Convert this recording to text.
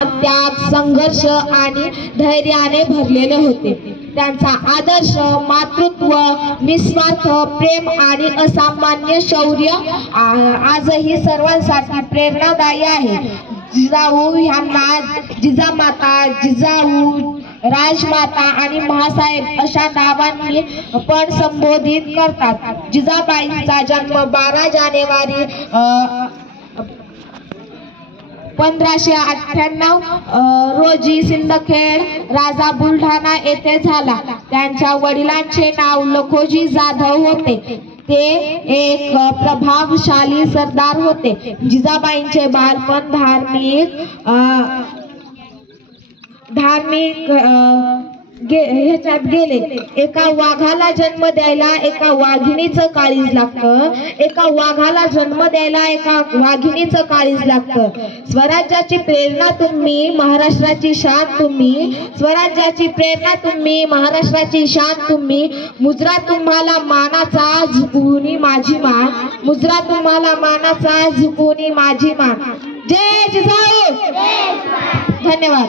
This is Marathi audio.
त्याग, संघर्ष आणि धैर्याने भरलेले होते। त्यांचा आदर्श मातृत्व, निस्वार्थ प्रेम आणि असामान्य शौर्य आजही सर्वांसाठी प्रेरणादायी आहे। जिजाऊ यांना जिजामाता, जिजाऊ, राजमाता आणि महासाहेब अशा नावांनी पण संबोधित करतात। जिजाबाईंचा जन्म 12 जानेवारी 1598 रोजी सिंदखेड राजा बुलढाणा येथे झाला। त्यांच्या वडिलांचे नाव लखोजी जाधव होते। ते एक प्रभावशाली सरदार होते। जिजाबाईंचे बालपण धार्मिक ह्याच्यात गेले। एका वाघाला जन्म द्यायला एका वाघिणीचं काळीज लागतं, एका वाघाला जन्म द्यायला एका वाघिणीचं काळीज लागतं। स्वराज्याची प्रेरणा तुम्ही, महाराष्ट्राची शान तुम्ही, स्वराज्याची प्रेरणा तुम्ही, महाराष्ट्राची शान तुम्ही। मुजरा तुम्हाला मानाचा, झुकवूनी माझी मान, मुजरा तुम्हाला मानाचा, झुकवूनी माझी मान। जय जिजाऊ। धन्यवाद।